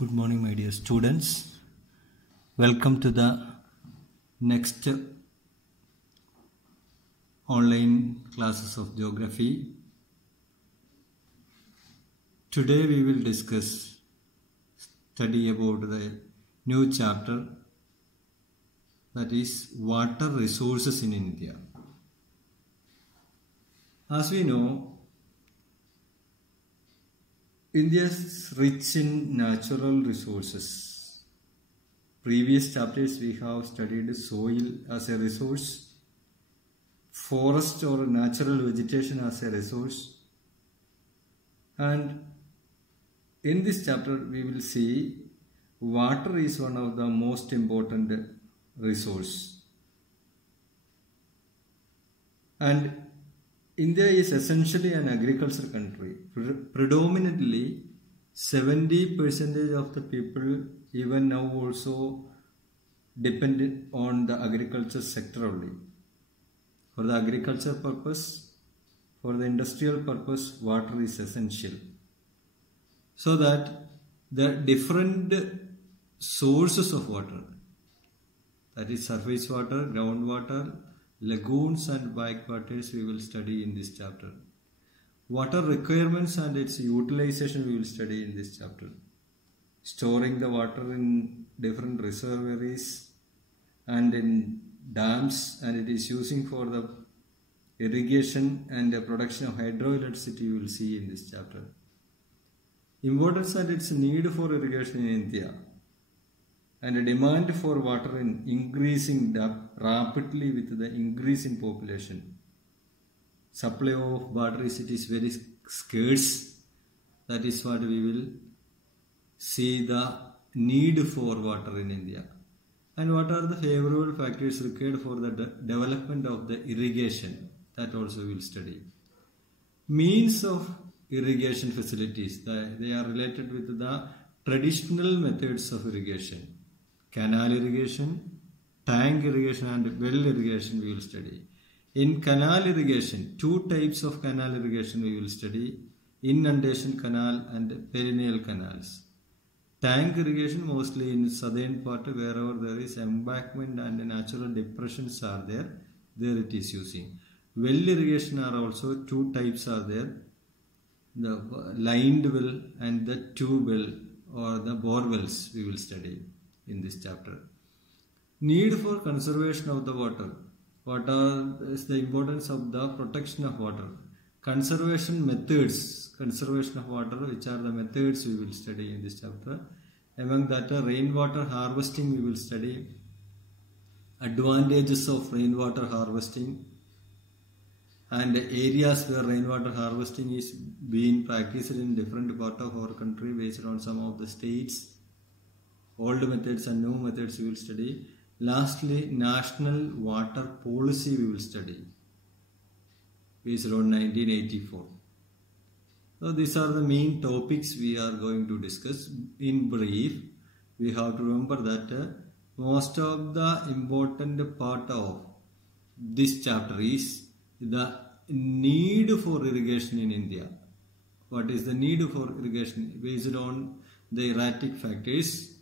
Good morning, my dear students. Welcome to the next online classes of geography. Today we will study about the new chapter, that is water resources in India. As we know, India is rich in natural resources. Previous chapters we have studied soil as a resource, forest or natural vegetation as a resource, and in this chapter we will see water is one of the most important resource. And India is essentially an agricultural country. Predominantly 70% of the people even now also depend on the agriculture sector only. For the agriculture purpose, for the industrial purpose, water is essential. So that the different sources of water, that is surface water, groundwater, lagoons and backwaters, we will study in this chapter. Water requirements and its utilization we will study in this chapter. Storing the water in different reservoirs and in dams, and it is using for the irrigation and the production of hydroelectricity we will see in this chapter. Importance and its need for irrigation in India, and a demand for water in increasing rapidly with the increase in population. Supply of water is very scarce. That is what we will see, the need for water in India. And what are the favorable factors required for the development of the irrigation, that also we will study. Means of irrigation facilities, they are related with the traditional methods of irrigation. Canal irrigation, tank irrigation and well irrigation we will study. In canal irrigation, two types of canal irrigation we will study: inundation canal and perennial canals. Tank irrigation mostly in southern part, wherever there is embankment and natural depressions are there it is using. Well irrigation are also two types are there: the lined well and the tube well or the bore wells we will study in this chapter. Need for conservation of the water. What is the importance of the protection of water? Conservation methods, conservation of water, which are the methods we will study in this chapter. Among that, rainwater harvesting we will study. Advantages of rainwater harvesting and areas where rainwater harvesting is being practiced in different parts of our country based on some of the states. Old methods and new methods we will study. Lastly, national water policy we will study based on 1984. So these are the main topics we are going to discuss. In brief, we have to remember that most of the important part of this chapter is the need for irrigation in India. What is the need for irrigation? Based on the erratic factors,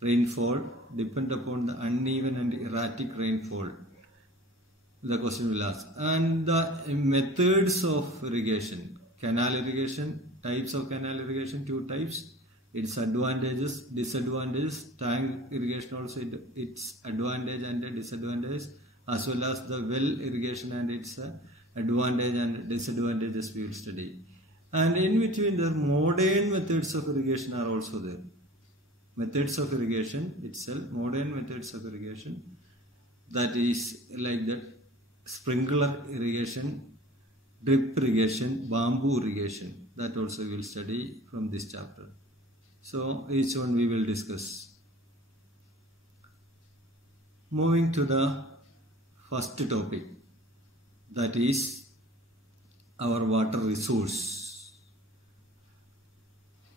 rainfall, depend upon the uneven and erratic rainfall, the question will ask. And the methods of irrigation, canal irrigation, types of canal irrigation, two types, its advantages, disadvantages. Tank irrigation also its advantage and disadvantage, as well as the well irrigation and its advantage and disadvantages we will study. And in between, the modern methods of irrigation are also there. Methods of irrigation itself, modern methods of irrigation, that is like the sprinkler irrigation, drip irrigation, bamboo irrigation, that also we will study from this chapter. So each one we will discuss. Moving to the first topic, that is our water resource.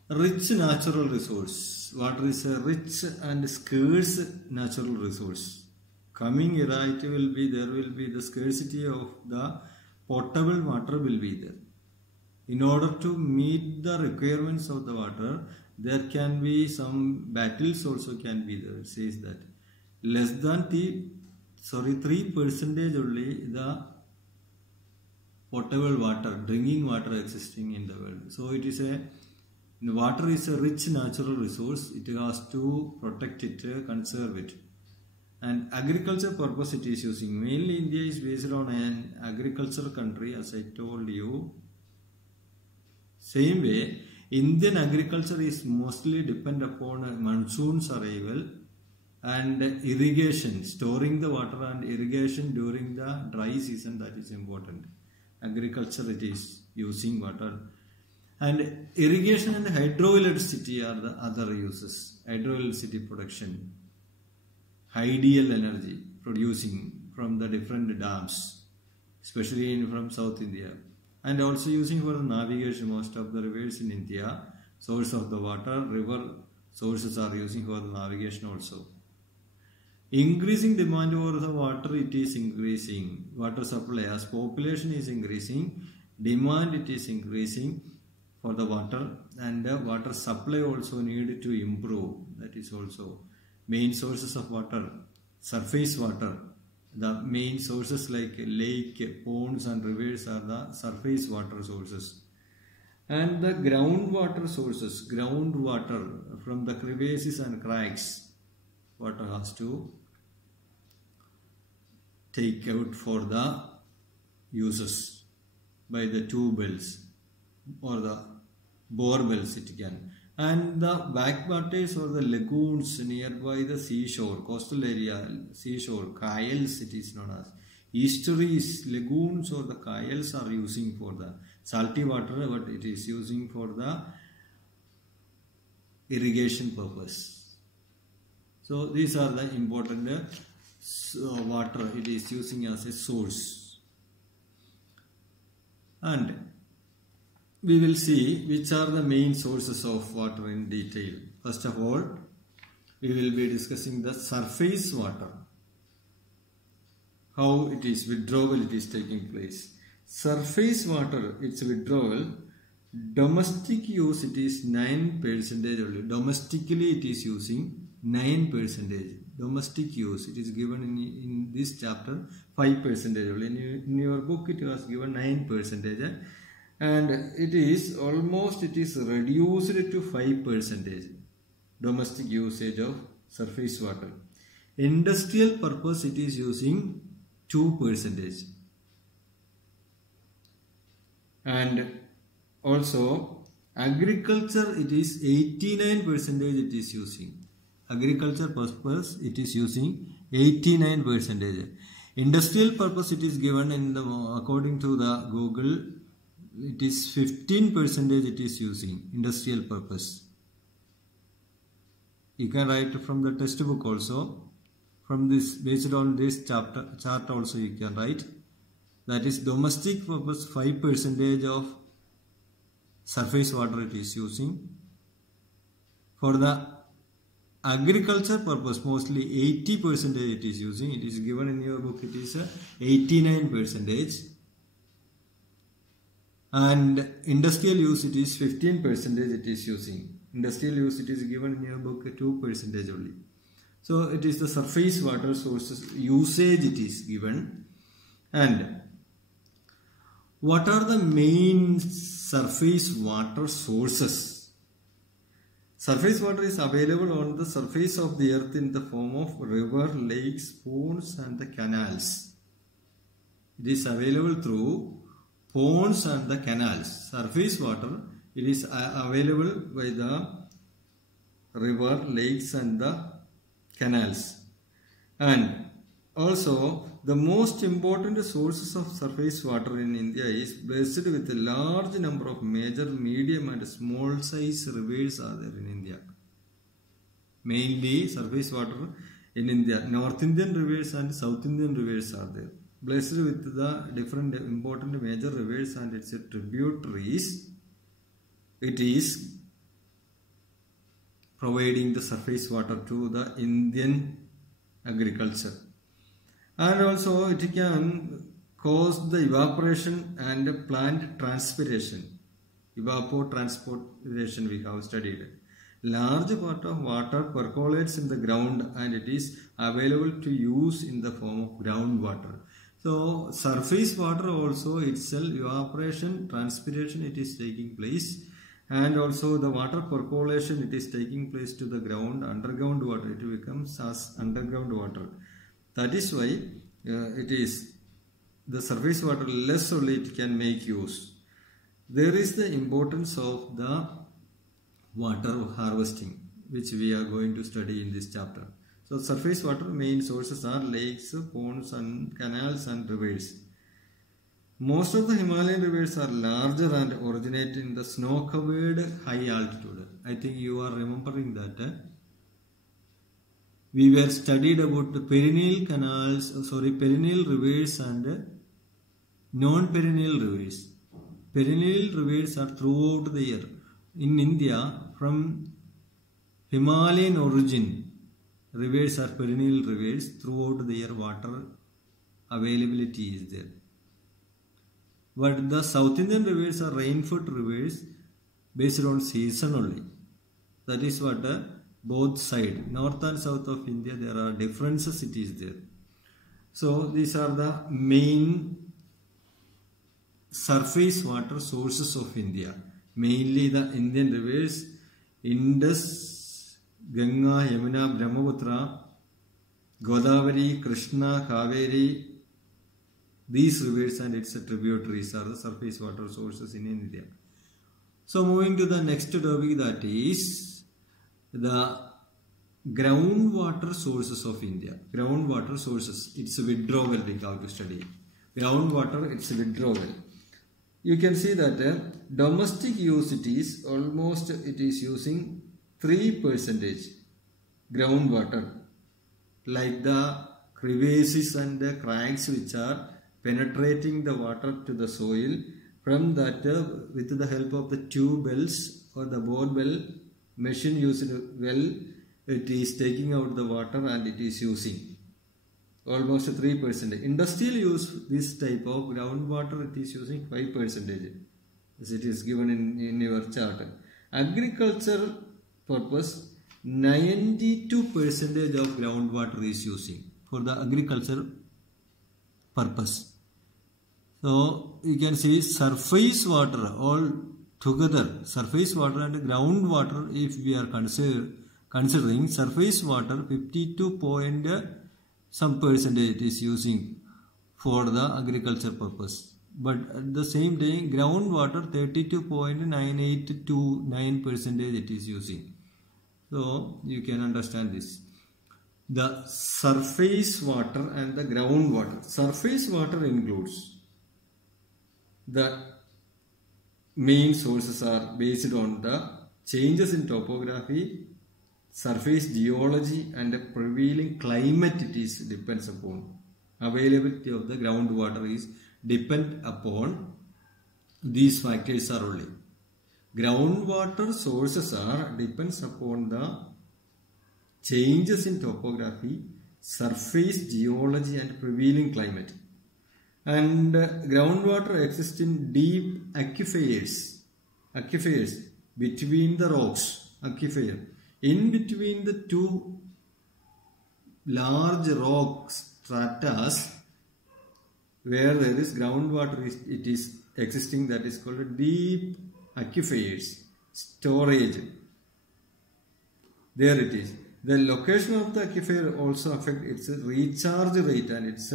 Rich natural resource. Water is a rich and scarce natural resource. Coming era, there will be the scarcity of the potable water will be there. In order to meet the requirements of the water, there can be some battles also can be there. It says that less than 3% only the potable water, drinking water existing in the world. So it is water is a rich natural resource. It has to protect it, conserve it. And agriculture purpose it is using. Mainly India is based on an agricultural country, as I told you. Same way, Indian agriculture is mostly depend upon monsoon's arrival and irrigation, storing the water and irrigation during the dry season. That is important. Agriculture it is using water. And irrigation and hydroelectricity are the other uses. Hydroelectricity production, ideal energy producing from the different dams, especially from South India. And also using for the navigation. Most of the rivers in India, source of the water, river sources are using for the navigation also. Increasing demand for the water, it is increasing. Water supply, as population is increasing, demand it is increasing for the water, and the water supply also needed to improve. That is also main sources of water, surface water. The main sources like lake, ponds and rivers are the surface water sources. And the groundwater sources, groundwater from the crevices and cracks, water has to take out for the uses by the tube wells or the bore wells it can. And the backwaters or the lagoons nearby the seashore, coastal area, seashore, kayals it is known as. Estuaries, lagoons or the kayals are using for the salty water, but it is using for the irrigation purpose. So these are the important water it is using as a source. And we will see which are the main sources of water in detail. First of all, we will be discussing the surface water. How it is withdrawal it is taking place. Surface water, its withdrawal, domestic use it is 9% only. Domestically it is using 9%. Domestic use it is given in this chapter 5% only. In your book it was given 9%. And it is almost reduced to 5% domestic usage of surface water. Industrial purpose it is using 2%. And also agriculture it is 89% it is using. Agriculture purpose it is using 89%. Industrial purpose it is given in the according to the Google. It is 15% it is using industrial purpose. You can write from the textbook also. From this, based on this chart also you can write. That is domestic purpose 5% of surface water it is using. For the agriculture purpose mostly 80% it is using. It is given in your book it is 89%. And industrial use it is 15% it is using. Industrial use it is given in your book 2% only. So it is the surface water sources usage it is given. And what are the main surface water sources? Surface water is available on the surface of the earth in the form of river, lakes, ponds and the canals. It is available through ponds and the canals. Surface water it is available by the river, lakes and the canals. And also the most important sources of surface water in India is blessed with a large number of major, medium and small size rivers are there in India. Mainly surface water in India, North Indian rivers and South Indian rivers are there. Blessed with the different important major rivers and its tributaries, it is providing the surface water to the Indian agriculture. And also it can cause the evaporation and plant transpiration. Evapotranspiration we have studied. large part of water percolates in the ground and it is available to use in the form of groundwater. So surface water also itself, evaporation, transpiration, it is taking place, and also the water percolation, it is taking place to the ground. Underground water, it becomes as underground water. That is why it is the surface water less only it can make use. There is the importance of the water harvesting, which we are going to study in this chapter. So surface water main sources are lakes, ponds and canals and rivers. Most of the Himalayan rivers are larger and originate in the snow-covered high altitude. I think you are remembering that. We were studied about the perennial rivers and non-perennial rivers. Perennial rivers are throughout the year. In India, from Himalayan origin, rivers are perennial rivers. Throughout the year, water availability is there. But the South Indian rivers are rainfed rivers based on season only. That is what both sides, north and south of India, there are differences it is there. So these are the main surface water sources of India. Mainly the Indian rivers, Indus, Ganga, Yamuna, Brahmaputra, Godavari, Krishna, Kaveri. These rivers and its tributaries are the surface water sources in India. So moving to the next topic, that is the groundwater sources of India. Groundwater sources, its withdrawal we have to study. Groundwater, its withdrawal. You can see that domestic use it is almost it is using 3% groundwater, like the crevices and the cracks which are penetrating the water to the soil. From that, with the help of the tube wells or the bore well machine used well, it is taking out the water and it is using almost 3%. Industrial use this type of groundwater, it is using 5%, as it is given in your chart. Agriculture purpose, 92% of groundwater is using for the agriculture purpose. So you can see surface water all together, surface water and groundwater, if we are considering surface water 52% is using for the agriculture purpose, but at the same time groundwater 32.9829% it is using. So you can understand this. The surface water and the groundwater. Surface water includes the main sources are based on the changes in topography, surface geology and the prevailing climate it is depends upon. Availability of the groundwater is depend upon these factors are only. Groundwater sources are depends upon the changes in topography, surface geology and prevailing climate. And groundwater exists in deep aquifers between the rocks, aquifer. In between the two large rock stratas where there is groundwater, it is existing, that is called deep aquifers, storage. There it is. The location of the aquifer also affects its recharge rate, and it's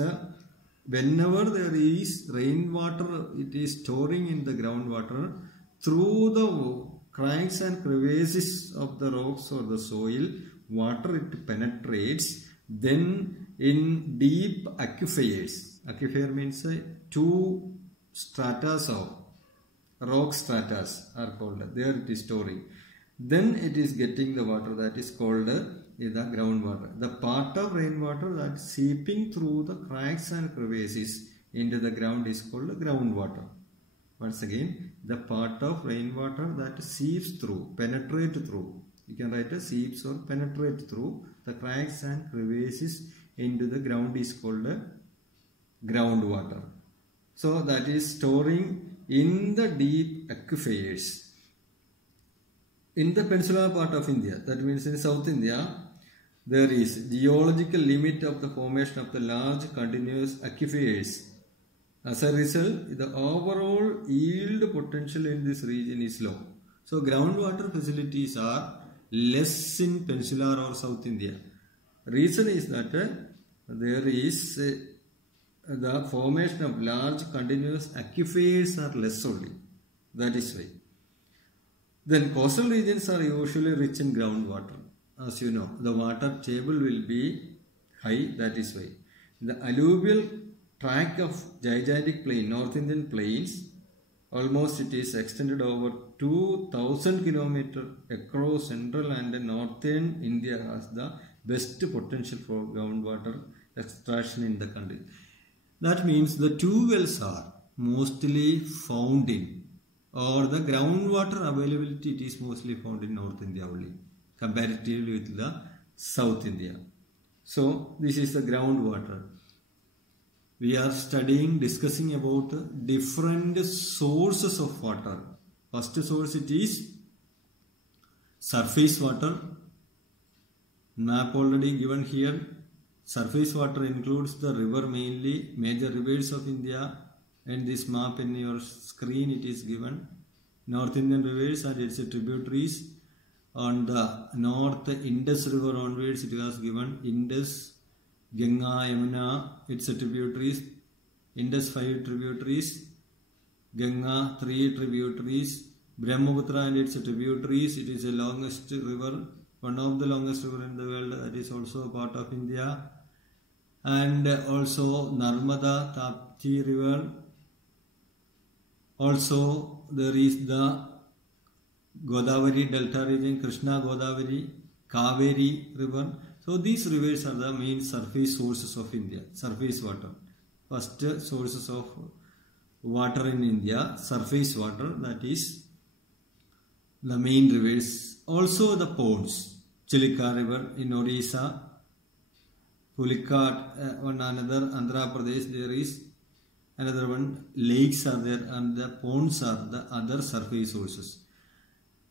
whenever there is rainwater, it is storing in the groundwater through the cracks and crevices of the rocks or the soil, water it penetrates. Then in deep aquifers, aquifer means two stratas of rock stratas are called, there it is storing. Then it is getting the water, that is called the groundwater. The part of rainwater that is seeping through the cracks and crevices into the ground is called groundwater. Once again, the part of rainwater that seeps through, penetrate through. You can write a seeps or penetrate through the cracks and crevices into the ground is called groundwater. So that is storing in the deep aquifers. in the peninsular part of India, that means in South India, there is geological limit of the formation of the large continuous aquifers. As a result, the overall yield potential in this region is low. So groundwater facilities are less in peninsular or South India. Reason is that there is the formation of large continuous aquifers are less only. That is why. Then coastal regions are usually rich in groundwater. As you know, the water table will be high, that is why. The alluvial tract of gigantic plain, North Indian plains, almost it is extended over 2000 kilometers across central and northern India, has the best potential for groundwater extraction in the country. That means the two wells are mostly found in, or the groundwater availability it is mostly found in North India only, comparatively with the South India. So this is the groundwater. We are discussing about different sources of water. First source it is surface water. Map already given here. Surface water includes the river, mainly major rivers of India, and this map in your screen it is given. North Indian rivers and its tributaries. On the north, Indus river onwards it was given Indus, Ganga, Yamuna, its tributaries. Indus 5 tributaries, Ganga 3 tributaries, Brahmaputra and its tributaries. It is the longest river, one of the longest river in the world. That is also a part of India. And also Narmada, Tapti river. Also there is the Godavari Delta region, Krishna Godavari, Kaveri river. So these rivers are the main surface sources of India, surface water. First sources of water in India, surface water, that is the main rivers. Also the ponds, Chilika river in Odisha, Pulikat, one another, Andhra Pradesh, there is another one, lakes are there, and the ponds are the other surface sources.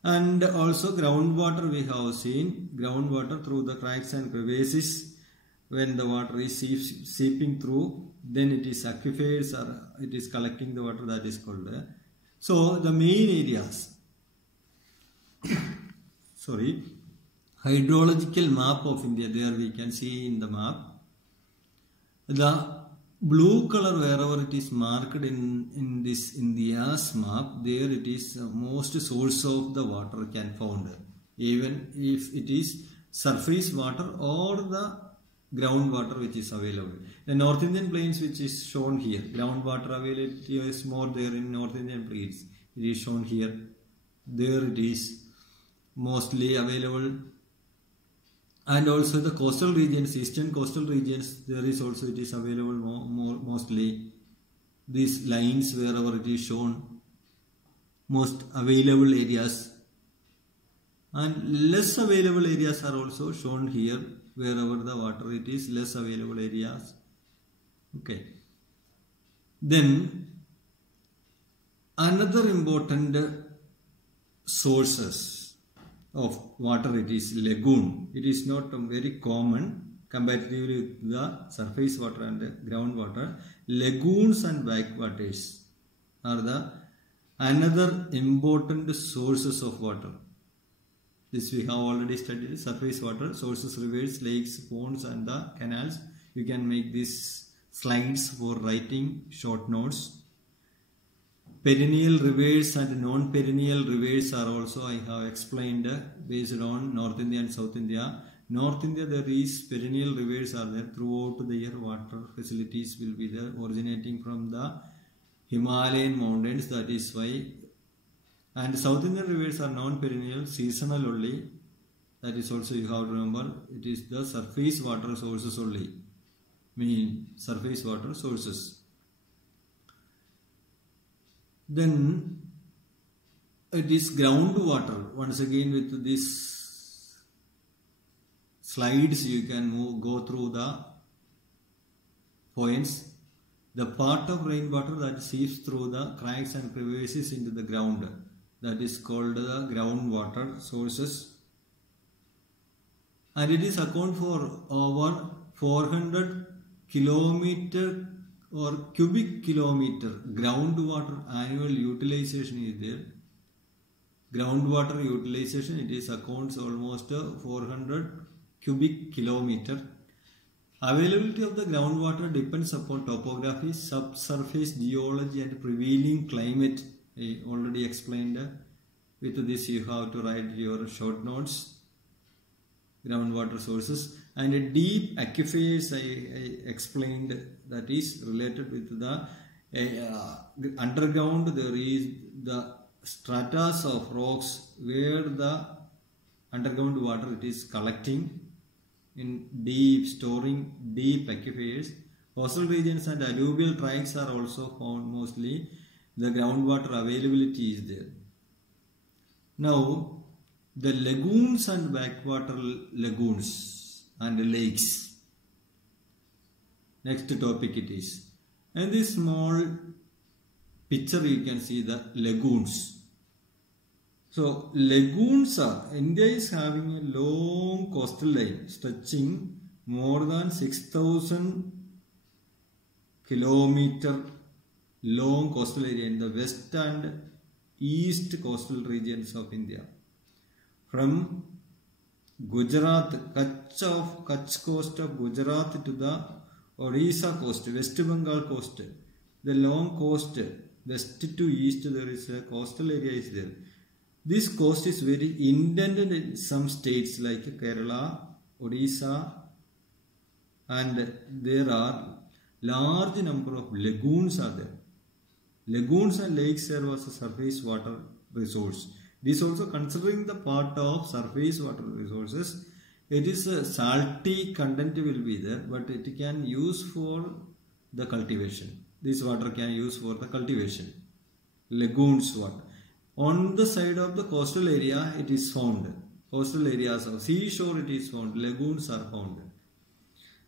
And also groundwater we have seen, groundwater through the cracks and crevices. When the water is seeping through, then it is aquifers or it is collecting the water, that is called. So the main areas, sorry, hydrological map of India, there we can see in the map. The blue color wherever it is marked in this India's map, there it is most source of the water can found, even if it is surface water or the groundwater which is available. The North Indian plains which is shown here, groundwater availability is more there in North Indian plains. It is shown here. There it is mostly available. And also the coastal regions, eastern coastal regions, there is also it is available mostly. These lines wherever it is shown, most available areas. And less available areas are also shown here, wherever the water it is, less available areas. Okay. Then another important sources of water, it is lagoon. It is not very common comparatively with the surface water and groundwater. Lagoons and backwaters are the another important sources of water. This we have already studied. Surface water, sources, rivers, lakes, ponds and the canals. You can make these slides for writing short notes. Perennial rivers and non-perennial rivers are also I have explained based on North India and South India. North India there is perennial rivers are there throughout the year. Water facilities will be there originating from the Himalayan mountains. That is why. And South Indian rivers are non-perennial, seasonal only. That is also you have to remember. It is the surface water sources only. Mean surface water sources. Then it is groundwater. Once again with these slides you can go through the points. The part of rainwater that seeps through the cracks and crevices into the ground. that is called the groundwater sources, and it is account for over 400 kilometer or cubic kilometer groundwater annual utilization is there. Groundwater utilization, it is accounts almost 400 cubic kilometer. Availability of the groundwater depends upon topography, subsurface geology and prevailing climate. I already explained. With this you have to write your short notes. Groundwater sources and deep aquifers I explained, that is related with the underground. There is the stratas of rocks where the underground water it is collecting in deep, storing deep aquifers. Coastal regions and alluvial tracts are also found mostly. The groundwater availability is there. Now, the lagoons and backwater lagoons and lakes. Next topic it is. In this small picture you can see the lagoons. So lagoons are, India is having a long coastal line stretching more than 6,000 kilometer long coastal area in the west and east coastal regions of India. From Gujarat, Kutch coast of Gujarat to the Odisha coast, West Bengal coast, the long coast, west to east there is a coastal area is there. This coast is very indented in some states like Kerala, Odisha, and there are large number of lagoons are there. Lagoons and lakes serve as a surface water resource. This also considering the part of surface water resources. It is a salty content will be there, but it can use for the cultivation. This water can use for the cultivation. Lagoons water. On the side of the coastal area it is found. Coastal areas of seashore it is found. Lagoons are found.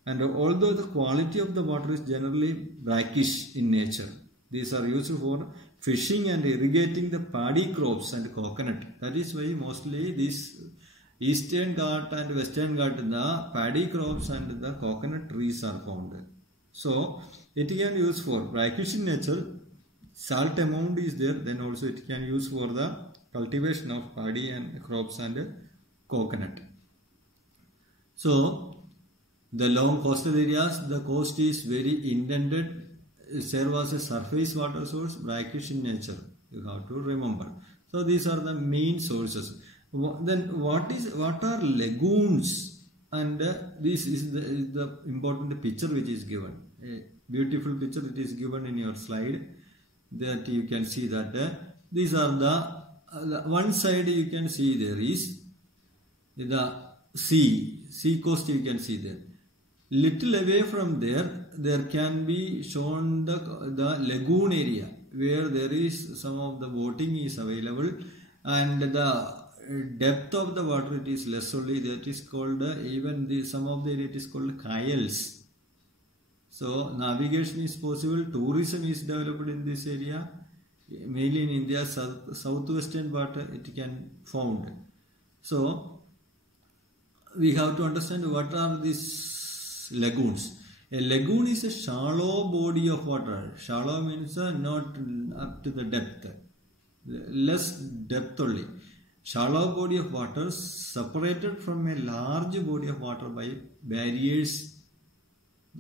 And although the quality of the water is generally brackish in nature, these are used for fishing and irrigating the paddy crops and coconut. That is why mostly this Eastern Ghat and Western Ghat, the paddy crops and the coconut trees are found. So it can use for brackish in nature, salt amount is there, then also it can use for the cultivation of paddy and crops and coconut. So the long coastal areas, the coast is very indented, serve as a surface water source, brackish in nature. You have to remember. So these are the main sources. Then what are lagoons? And this is the important picture which is given. A beautiful picture it is given in your slide. That you can see that these are the one side you can see there is the sea coast you can see there. Little away from there can be shown the lagoon area where there is some of the boating is available and the depth of the water it is less only. That is called some of the area it is called kayals. So navigation is possible. Tourism is developed in this area. Mainly in India southwestern part it can found. So we have to understand what are these lagoons. A lagoon is a shallow body of water. Shallow means not up to the depth. Less depth only. Shallow body of water separated from a large body of water by barriers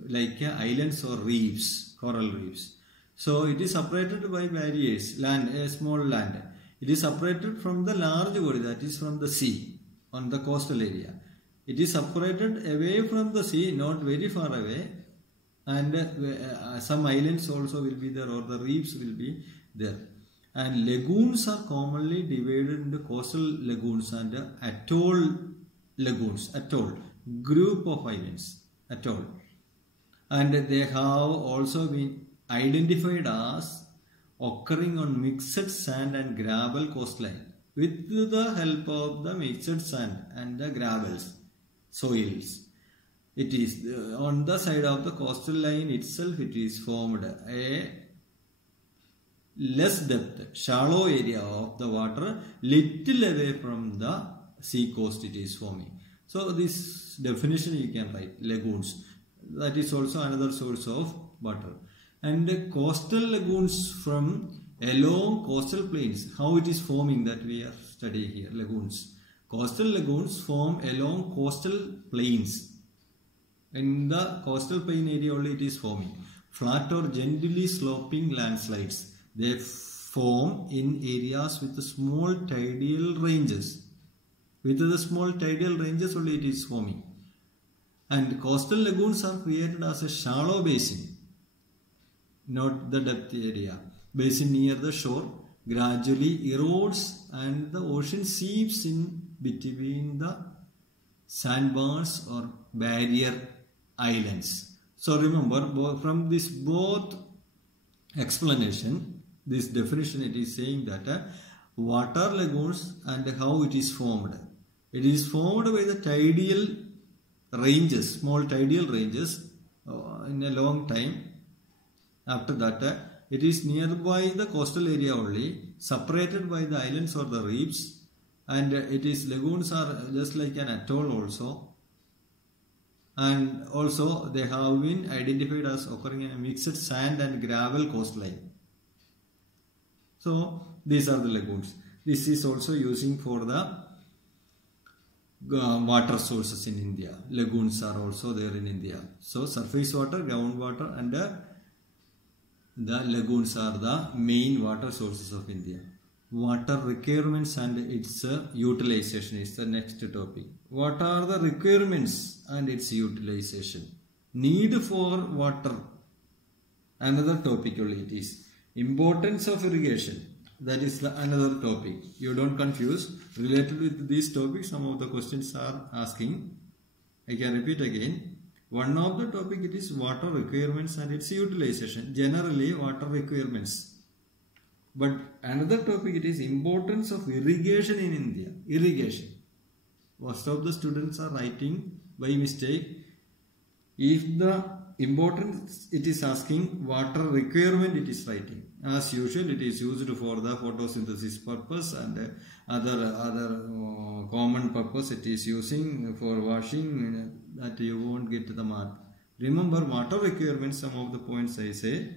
like islands or reefs, coral reefs. So it is separated by barriers, a small land. It is separated from the large body, that is from the sea on the coastal area. It is separated away from the sea, not very far away, and some islands also will be there or the reefs will be there. And lagoons are commonly divided into coastal lagoons and atoll lagoons, group of islands, atoll. And they have also been identified as occurring on mixed sand and gravel coastline with the help of the mixed sand and the gravels, soils. It is on the side of the coastal line itself it is formed a less depth, shallow area of the water, little away from the sea coast it is forming. So this definition you can write, lagoons. That is also another source of water. And coastal lagoons from along coastal plains, how it is forming, that we are studying here, lagoons. Coastal lagoons form along coastal plains. In the coastal plain area only it is forming. Flat or gently sloping landslides. They form in areas with small tidal ranges. With the small tidal ranges only it is forming. And coastal lagoons are created as a shallow basin, not the depth area. Basin near the shore gradually erodes and the ocean seeps in between the sandbars or barrier islands. So remember, from this both explanation, this definition, it is saying that water lagoons and how it is formed. It is formed by the tidal ranges, small tidal ranges in a long time. After that, it is nearby the coastal area only, separated by the islands or the reefs, and it is lagoons are just like an atoll also. And also they have been identified as occurring in a mixed sand and gravel coastline. So these are the lagoons. This is also using for the water sources in India. Lagoons are also there in India. So surface water, groundwater, and the lagoons are the main water sources of India. Water requirements and its utilization is the next topic. What are the requirements and its utilization? Need for water, another topic only it is. Importance of irrigation, that is the another topic. You don't confuse. Related with these topics, some of the questions are asking. I can repeat again. One of the topic it is water requirements and its utilization. Generally water requirements. But another topic it is importance of irrigation in India. Irrigation. Most of the students are writing by mistake. If the importance it is asking, water requirement it is writing. As usual, it is used for the photosynthesis purpose and other common purpose it is using for washing, that you won't get the mark. Remember water requirements, some of the points I say.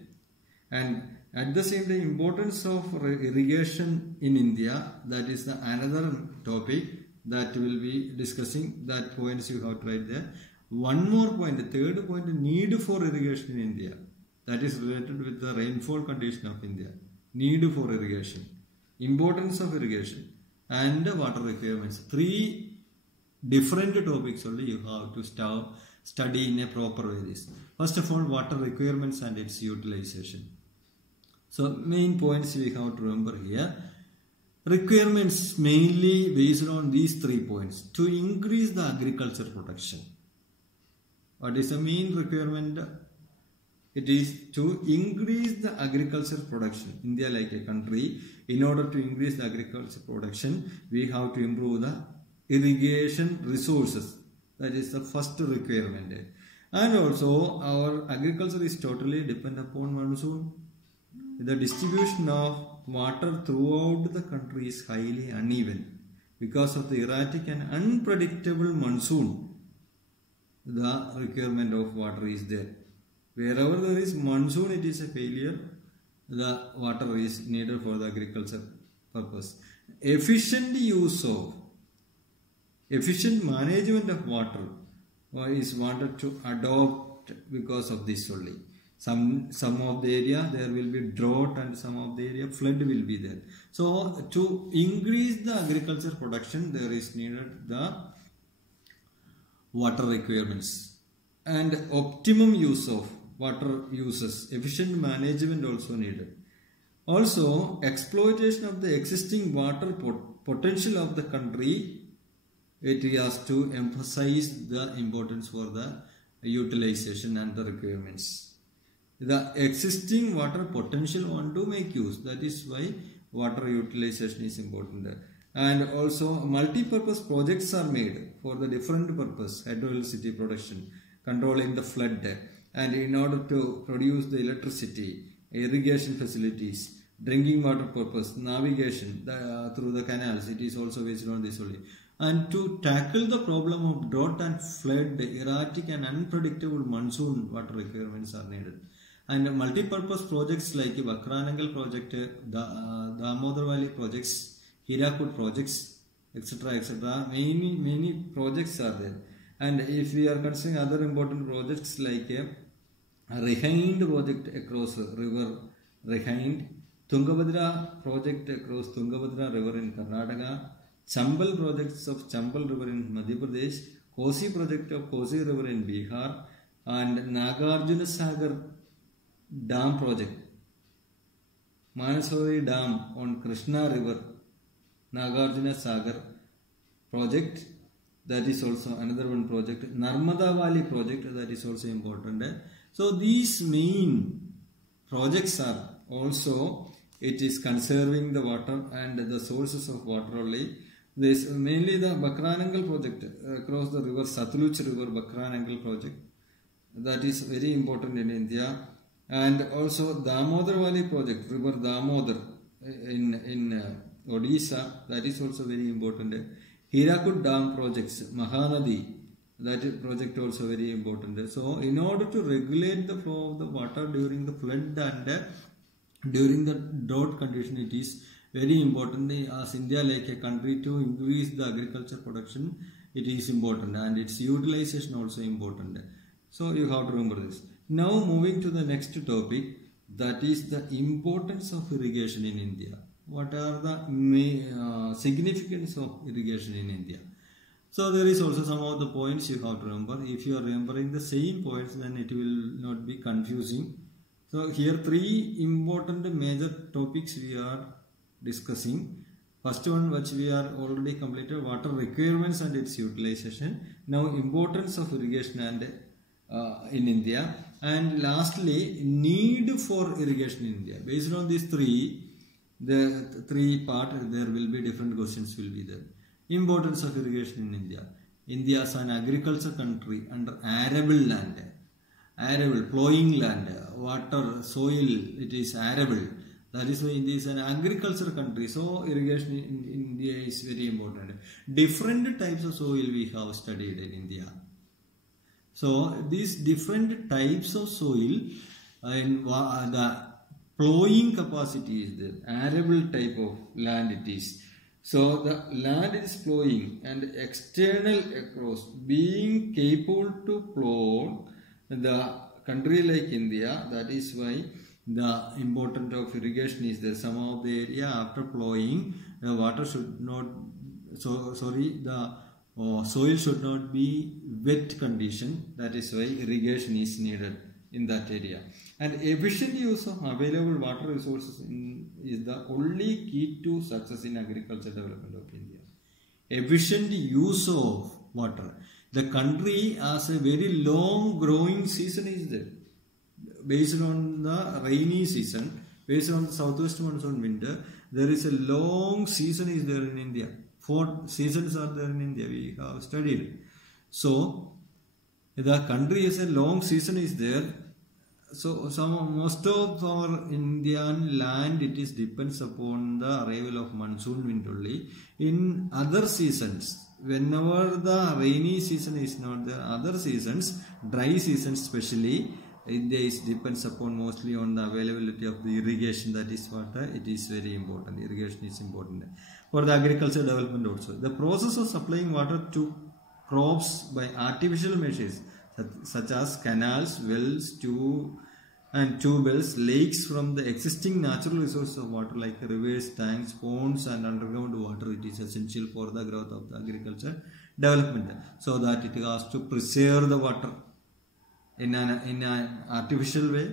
And at the same time, importance of irrigation in India, that is the another topic that will be discussing. That points you have to write there. One more point, the third point, need for irrigation in India. That is related with the rainfall condition of India. Need for irrigation. Importance of irrigation and water requirements. Three different topics only you have to study in a proper way. First of all, water requirements and its utilization. So main points we have to remember here. Requirements mainly based on these 3 points. To increase the agriculture production. What is the main requirement? It is to increase the agriculture production. India, like a country, in order to increase the agriculture production, we have to improve the irrigation resources. That is the first requirement. And also our agriculture is totally dependent upon monsoon. The distribution of water throughout the country is highly uneven. Because of the erratic and unpredictable monsoon, the requirement of water is there. Wherever there is monsoon, it is a failure. The water is needed for the agriculture purpose. Efficient management of water is wanted to adopt because of this only. Some of the area there will be drought and some of the area flood will be there. So to increase the agriculture production, there is needed the water requirements and optimum use of water uses. Efficient management also needed. Also exploitation of the existing water potential of the country. It has to emphasize the importance for the utilization and the requirements. The existing water potential want to make use. That is why water utilization is important. And also multi-purpose projects are made for the different purpose. Hydroelectricity production, controlling the flood, and in order to produce the electricity, irrigation facilities, drinking water purpose, navigation through the canals, it is also based on this only. And to tackle the problem of drought and flood, erratic and unpredictable monsoon water requirements are needed. And multi-purpose projects like Bakranangal project, Damodar Valley projects, Hirakud projects, etc., etc. Many projects are there. And if we are considering other important projects like Rehind project across river Rehind, Tungabhadra project across Tungabhadra river in Karnataka, Chambal projects of Chambal river in Madhya Pradesh, Kosi project of Kosi river in Bihar, and Nagarjuna Sagar Dam project, Manasori Dam on Krishna river, Nagarjuna Sagar project, that is also another one project. Narmada Valley project, that is also important. So these main projects are also, it is conserving the water and the sources of water only. This mainly the Bakranangal project across the river Satluj river, Bakranangal project, that is very important in India. And also Damodar Valley project, river Damodar in Odisha, that is also very important. Hirakud Dam projects, Mahanadi, that project also very important. So in order to regulate the flow of the water during the flood and during the drought condition, it is very important as India like a country to increase the agriculture production. It is important and its utilization also important. So you have to remember this. Now moving to the next topic, that is the importance of irrigation in India. What are the significance of irrigation in India? So there is also some of the points you have to remember. If you are remembering the same points, then it will not be confusing. So here three important major topics we are discussing. First one, which we are already completed, water requirements and its utilization. Now importance of irrigation and in India, and lastly need for irrigation in India. Based on these three, the three part, there will be different questions will be there. Importance of irrigation in India. India is an agriculture country under arable land, arable plowing land, water, soil, it is arable. That is why India is an agriculture country. So irrigation in India is very important. Different types of soil we have studied in India. So these different types of soil and the plowing capacity is there. Arable type of land it is. So the land is plowing and external across being capable to plow the country like India. That is why the importance of irrigation is there. Some of the area after plowing, the water should not, the soil should not be wet condition. That is why irrigation is needed in that area. And efficient use of available water resources is the only key to success in agriculture development of India. Efficient use of water. The country has a very long growing season is there. Based on the rainy season, based on the southwest monsoon winter, there is a long season is there in India. 4 seasons are there in India, we have studied. So, the country has a long season is there. So, most of our Indian land, it is depends upon the arrival of monsoon wind only. In other seasons, whenever the rainy season is not there, other seasons, dry seasons especially, India is depends upon mostly on the availability of the irrigation. That is what it is very important. Irrigation is important for the agricultural development also. The process of supplying water to crops by artificial measures such as canals, wells, tube wells, lakes from the existing natural resources of water like rivers, tanks, ponds and underground water, it is essential for the growth of the agriculture development. So that it has to preserve the water in an artificial way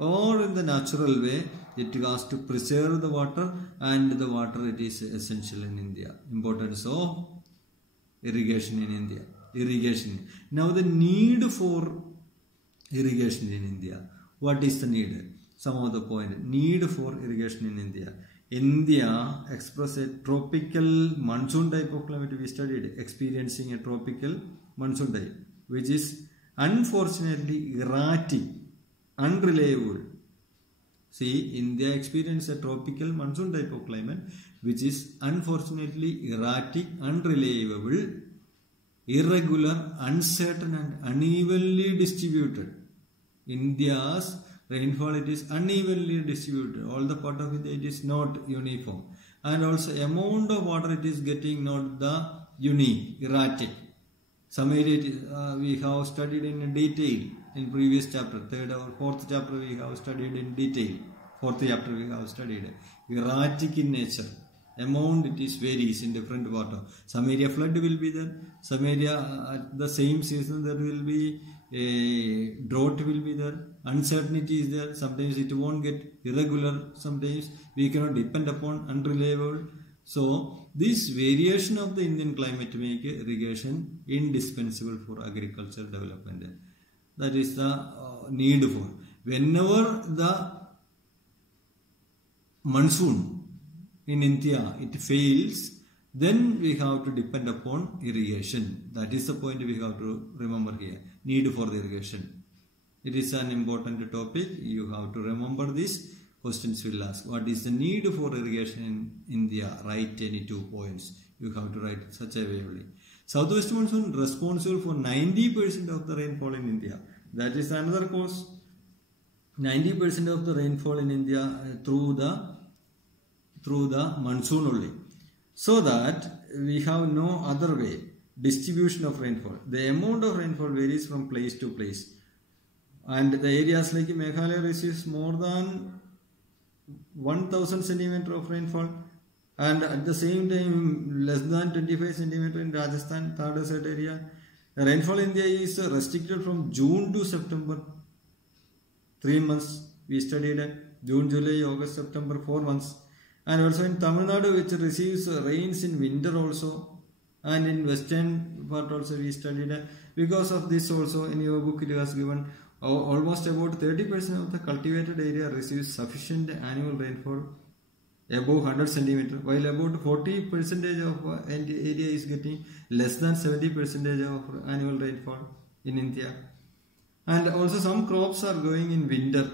or in the natural way. It has to preserve the water, and the water it is essential in India. Importance of irrigation in India. Irrigation. Now the need for irrigation in India. What is the need? Some of the point. Need for irrigation in India. India express a tropical monsoon type of climate we studied, experiencing a tropical monsoon type, which is unfortunately erratic, unreliable. See, India experiences a tropical monsoon type of climate, which is unfortunately erratic, unreliable, irregular, uncertain and unevenly distributed. India's rainfall, it is unevenly distributed. All the part of India, it is not uniform. And also amount of water it is getting not the unique, erratic. Some area we have studied in detail in previous chapter, third or fourth chapter we have studied in detail. Fourth chapter we have studied erratic in nature. Amount it is varies in different water. Some area flood will be there. Some area at the same season there will be a drought will be there. Uncertainty is there. Sometimes it won't get irregular. Sometimes we cannot depend upon unreliable. So this variation of the Indian climate make irrigation indispensable for agricultural development. That is the need for. Whenever the monsoon in India it fails, then we have to depend upon irrigation. That is the point we have to remember here. Need for the irrigation. It is an important topic. You have to remember this. Questions will ask. What is the need for irrigation in India? Write any 2 points. You have to write such a way only. Southwest monsoon responsible for 90% of the rainfall in India. That is another cause. 90% of the rainfall in India through the monsoon only. So that we have no other way. Distribution of rainfall. The amount of rainfall varies from place to place. And the areas like Meghalaya receives more than 1000 centimeter of rainfall, and at the same time less than 25 centimeter in Rajasthan, third desert area. The rainfall in India is restricted from June to September. 3 months we studied June, July, August, September, 4 months. And also in Tamil Nadu, which receives rains in winter also, and in western part also we studied. Because of this also in your book it was given almost about 30% of the cultivated area receives sufficient annual rainfall above 100 centimeter, while about 40% of area is getting less than 70% of annual rainfall in India. And also some crops are going in winter,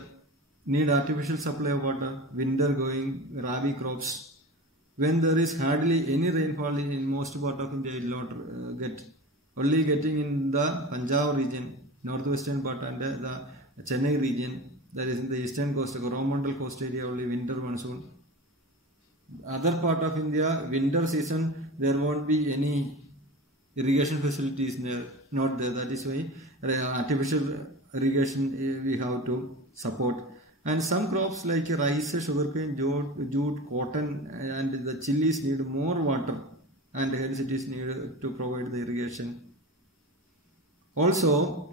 need artificial supply of water, winter going rabi crops. When there is hardly any rainfall in most part of India, it will not get, only getting in the Punjab region, northwestern part, and the Chennai region, that is in the eastern coast, Coromandel coast area, only winter monsoon. Other part of India, winter season, there won't be any irrigation facilities there, not there. That is why artificial irrigation we have to support. And some crops like rice, sugarcane, jute, cotton, and the chilies need more water, and hence it is needed to provide the irrigation. Also,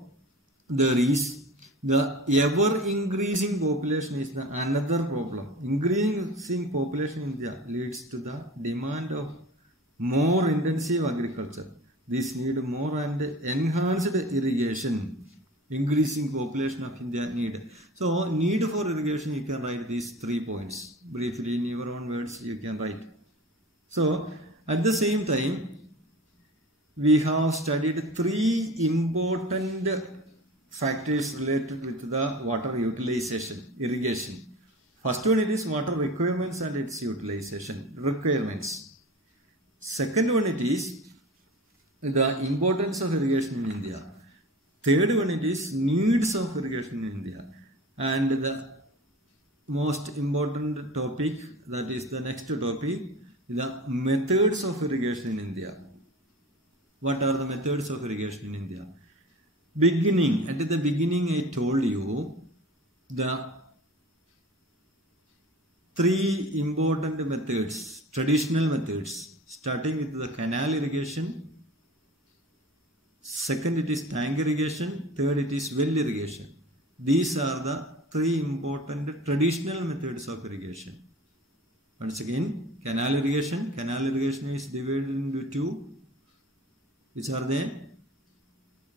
there is the ever increasing population is the another problem. Increasing population in India leads to the demand of more intensive agriculture. This need more and enhanced irrigation. Increasing population of India need. So, need for irrigation, you can write these 3 points. Briefly in your own words you can write. So, at the same time, we have studied 3 important factors related with the water utilization, irrigation. First one, it is water requirements and its utilization, requirements. Second one, it is the importance of irrigation in India. Third one, it is needs of irrigation in India. And the most important topic, that is the next topic, the methods of irrigation in India. What are the methods of irrigation in India? At the beginning I told you the 3 important methods, traditional methods, starting with the canal irrigation. Second, it is tank irrigation. Third, it is well irrigation. These are the 3 important traditional methods of irrigation. Once again, canal irrigation. Canal irrigation is divided into 2. Which are they?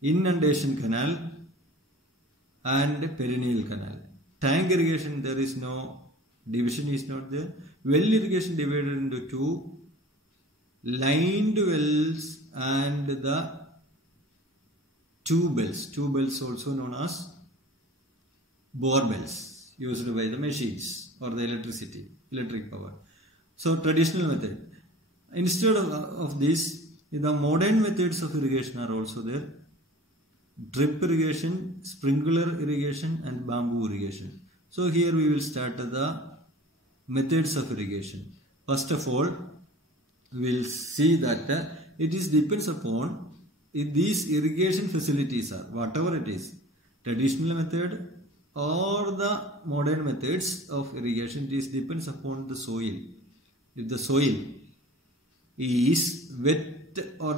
Inundation canal and perennial canal. Tank irrigation, there is no division, is not there. Well irrigation divided into 2. Lined wells and the tube wells also known as bore wells. used by the machines or the electric power. So traditional method. Instead of this, the modern methods of irrigation are also there. Drip irrigation, sprinkler irrigation and bamboo irrigation. So here we will start the methods of irrigation. First of all, we will see that it is depends upon if these irrigation facilities are, whatever it is, traditional method or the modern methods of irrigation, it is depends upon the soil. If the soil is wet or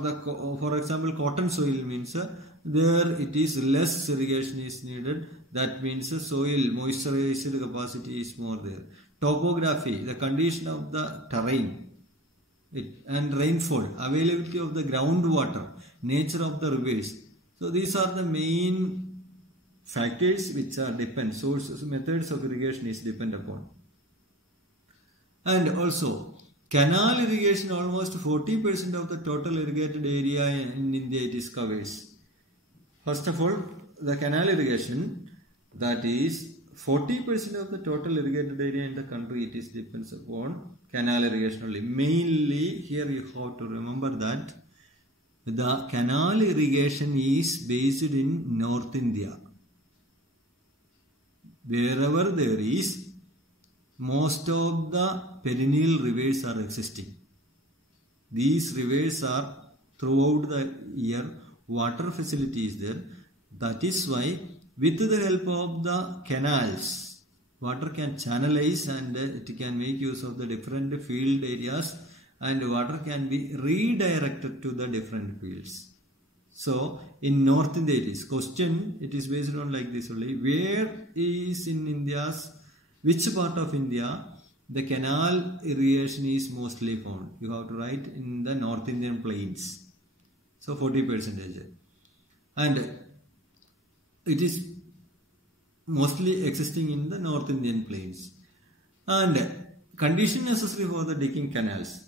for example cotton soil means there it is less irrigation is needed. That means soil moisturized capacity is more there. Topography, the condition of the terrain and rainfall, availability of the groundwater, nature of the rivers. So these are the main factors which are depend. Sources, methods of irrigation is depend upon. And also canal irrigation, almost 40% of the total irrigated area in India it is covers. First of all, the canal irrigation, that is 40% of the total irrigated area in the country, it is depends upon canal irrigation only. Mainly here you have to remember that the canal irrigation is based in North India. Wherever there is, most of the perennial rivers are existing. These rivers are throughout the year, water facility is there. That is why with the help of the canals, water can channelize and it can make use of the different field areas and water can be redirected to the different fields. So in North India it is question, it is based on like this only. Where is in India's, which part of India the canal irrigation is mostly found? You have to write in the North Indian plains. So 40%. And it is mostly existing in the North Indian plains. And condition necessary for the digging canals.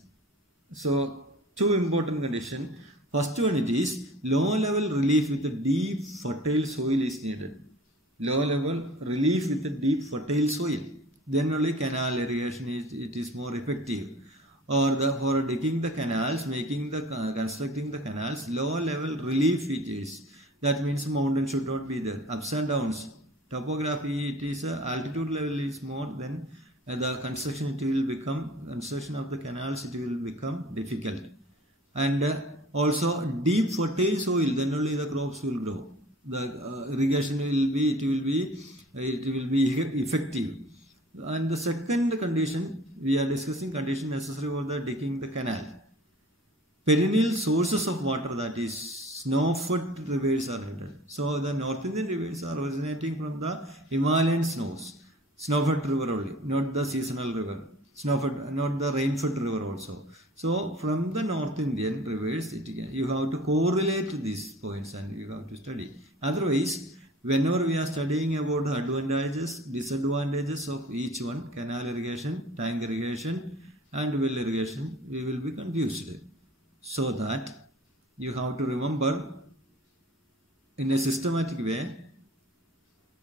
So two important conditions. First one, it is low level relief with a deep fertile soil is needed. Low level relief with a deep fertile soil. Then only canal irrigation is more effective. Or for digging the canals, constructing the canals, low level relief it is. That means mountain should not be there. Ups and downs. Topography, it is altitude level is more, then the construction of the canals it will become difficult. And also deep fertile soil, then only the crops will grow. The irrigation will be effective. And the second condition, we are discussing condition necessary for the digging the canal. Perennial sources of water, that is snow-fed rivers are needed. So the North Indian rivers are originating from the Himalayan snows. Snow-fed river only, not the seasonal river. Snow-fed, not the rain-fed river also. So from the North Indian rivers, you have to correlate these points and you have to study. Otherwise, whenever we are studying about the advantages, disadvantages of each one, canal irrigation, tank irrigation and well irrigation, we will be confused. So that you have to remember in a systematic way,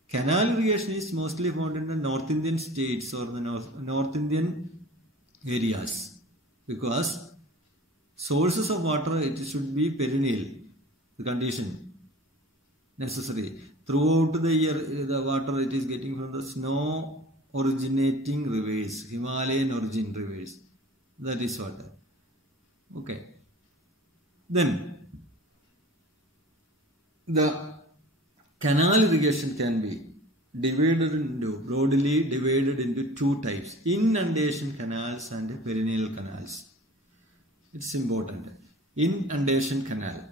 canal irrigation is mostly found in the North Indian states or the North Indian areas, because sources of water, it should be perennial, the condition necessary. Throughout the year, the water it is getting from the snow originating rivers, Himalayan origin rivers. That is water. Okay. Then the canal irrigation can be broadly divided into two types: inundation canals and perennial canals. It's important. Inundation canal.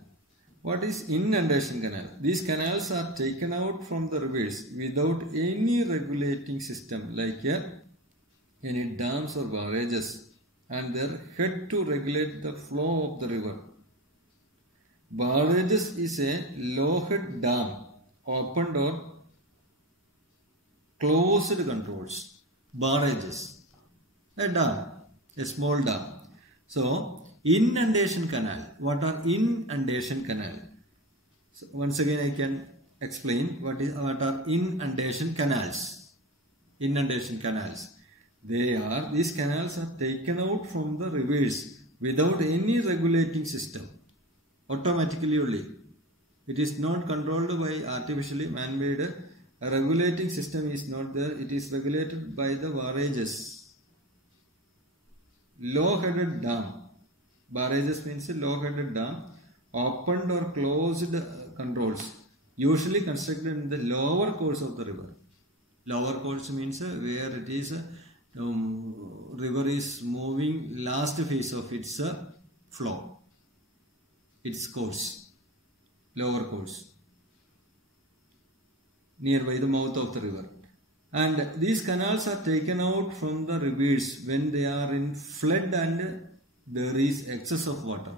What is inundation canal? These canals are taken out from the rivers without any regulating system like any dams or barrages, and they are head to regulate the flow of the river. Barrages is a low-head dam, opened or closed controls. Barrages, a dam, a small dam. So, inundation canal. What are inundation canal? So once again I can explain what are inundation canals. inundation canals. These canals are taken out from the rivers without any regulating system, automatically only. It is not controlled by artificially man-made. A regulating system is not there. It is regulated by the barrages. Low-headed dam. Barrages means a low-headed dam. Opened or closed controls. Usually constructed in the lower course of the river. Lower course means where it is river is moving last phase of its flow. Its course. Lower course. Nearby the mouth of the river. And these canals are taken out from the rivers when they are in flood and there is excess of water.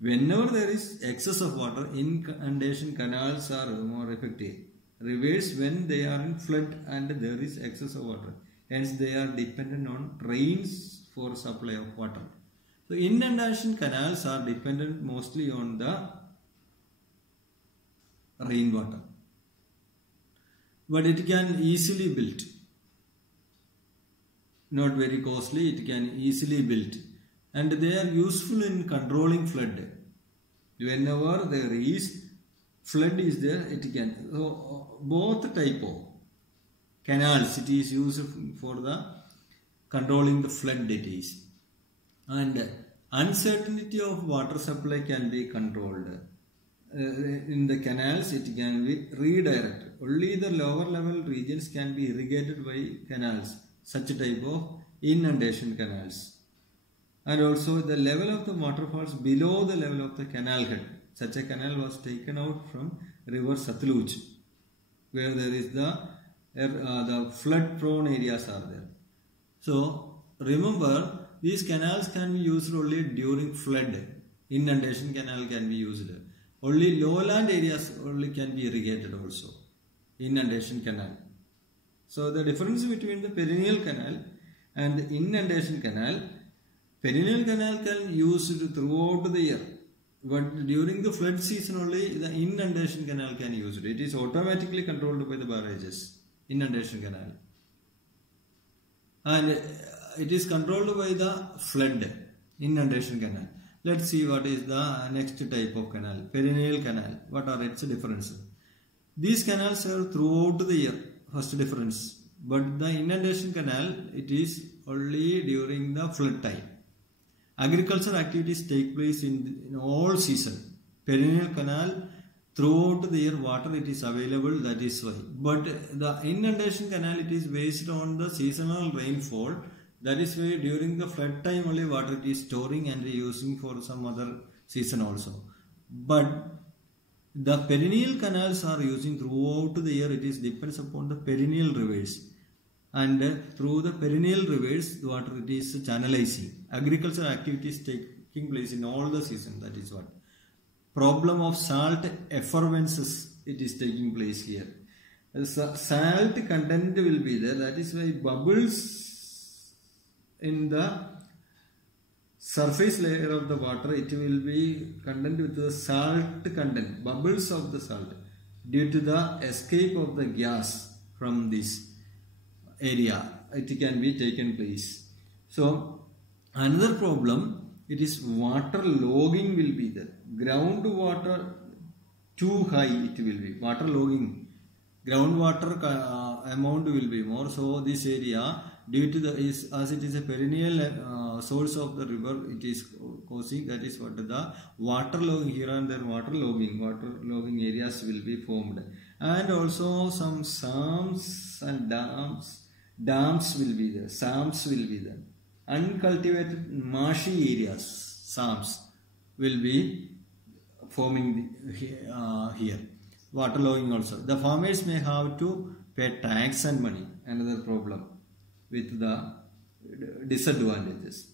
Whenever there is excess of water, inundation canals are more effective. Rivers when they are in flood and there is excess of water. Hence they are dependent on rains for supply of water. So inundation canals are dependent mostly on the rainwater. But it can easily built. Not very costly, it can easily built. And they are useful in controlling flood. Whenever there is flood is there, it can. So both type of canals, it is used for the controlling the flood it is. And uncertainty of water supply can be controlled. In the canals it can be redirected. Only the lower level regions can be irrigated by canals, such type of inundation canals. And also the level of the waterfalls below the level of the canal head. Such a canal was taken out from river Satluj, where there is the flood prone areas are there. So remember, these canals can be used only during flood. Inundation canal can be used. Only lowland areas only can be irrigated also. Inundation canal. So the difference between the perennial canal and the inundation canal, perennial canal can be used throughout the year. But during the flood season only, the inundation canal can be used. It is automatically controlled by the barrages. Inundation canal. And it is controlled by the flood. Inundation canal. Let's see what is the next type of canal. Perennial canal. What are its differences? These canals are throughout the year. First difference. But the inundation canal, it is only during the flood time. Agricultural activities take place in all season. Perennial canal, throughout the year water it is available, that is why. But the inundation canal, it is based on the seasonal rainfall. That is why during the flood time only water it is storing and using for some other season also. But the perennial canals are using throughout the year. It is depends upon the perennial rivers. And through the perennial rivers, the water it is channelizing. Agricultural activities taking place in all the season. That is what. Problem of salt effervescence, it is taking place here. The salt content will be there. That is why bubbles in the surface layer of the water, it will be content with the salt content, bubbles of the salt, due to the escape of the gas from this area. It can be taken place. So another problem, it is water logging will be there. Groundwater too high it will be. Water logging, groundwater amount will be more. So this area, due to as it is a perennial source of the river, it is causing, that is what the water logging, here and there water logging areas will be formed. And also some swamps and dams will be there, swamps will be there. Uncultivated marshy areas, swamps will be forming here. Water logging also. The farmers may have to pay tax and money, another problem with the disadvantages.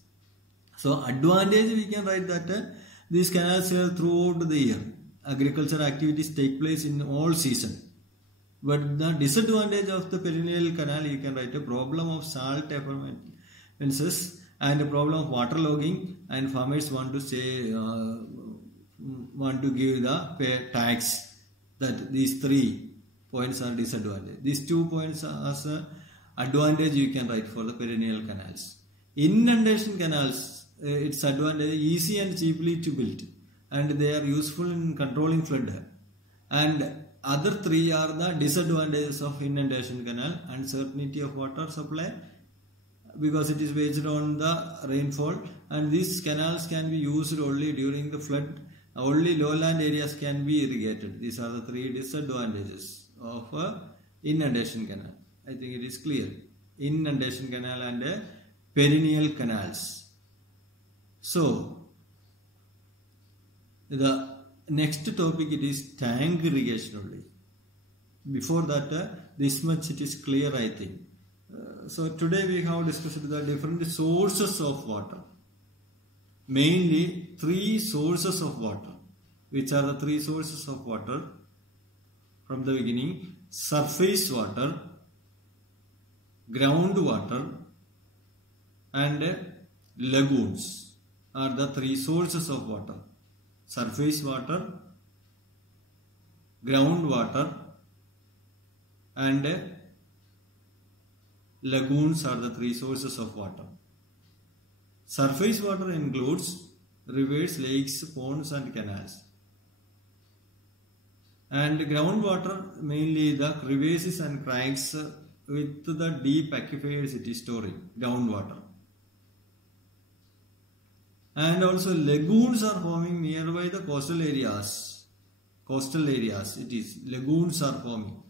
So advantage, we can write that these canals are throughout the year. Agricultural activities take place in all season. But the disadvantage of the perennial canal, you can write a problem of salt effervescence and a problem of water logging, and farmers want to say want to give the pay tax. That these 3 points are disadvantage. These 2 points are as advantage you can write for the perennial canals. Inundation canals, its advantage, easy and cheaply to build, and they are useful in controlling flood. And other three are the disadvantages of inundation canal: uncertainty of water supply, because it is based on the rainfall, and these canals can be used only during the flood. Only lowland areas can be irrigated. These are the three disadvantages of inundation canal. I think it is clear. Inundation canal and perennial canals. So the next topic, it is tank irrigation only. Before that, this much it is clear, I think. So today we have discussed the different sources of water. Mainly three sources of water. Which are the three sources of water from the beginning? Surface water, groundwater, and lagoons are the three sources of water. Surface water, groundwater, and lagoons are the three sources of water. Surface water includes rivers, lakes, ponds, and canals. And groundwater, mainly the crevices and cracks with the deep aquifers it is storing, groundwater. And also lagoons are forming nearby the coastal areas. Coastal areas, it is lagoons are forming.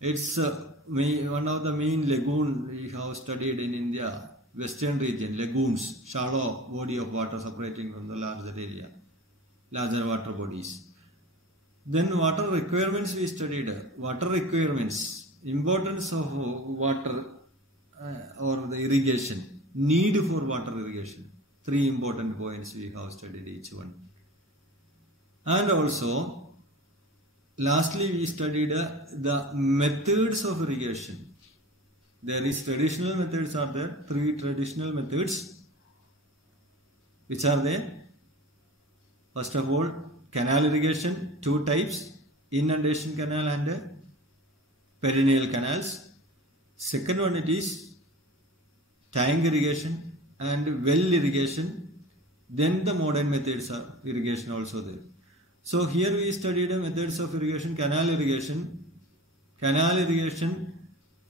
It's one of the main lagoon we have studied in India, western region, lagoons, shallow body of water separating from the larger area, larger water bodies. Then water requirements we studied. Water requirements, importance of water or the irrigation, need for water irrigation. Three important points we have studied each one. And also, lastly we studied the methods of irrigation. There is traditional methods are there, three traditional methods. Which are they? First of all, canal irrigation, two types, inundation canal and perennial canals. Second one, it is tank irrigation and well irrigation. Then the modern methods are irrigation also there. So here we studied the methods of irrigation. Canal irrigation. Canal irrigation,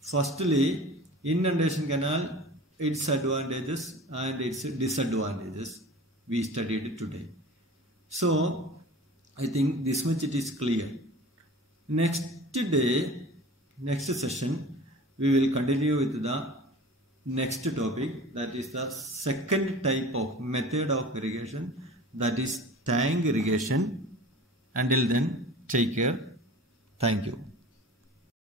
firstly, inundation canal, its advantages and its disadvantages we studied today. So I think this much it is clear. Next day, next session, we will continue with the next topic, that is the second type of method of irrigation, that is tank irrigation. Until then, take care. Thank you.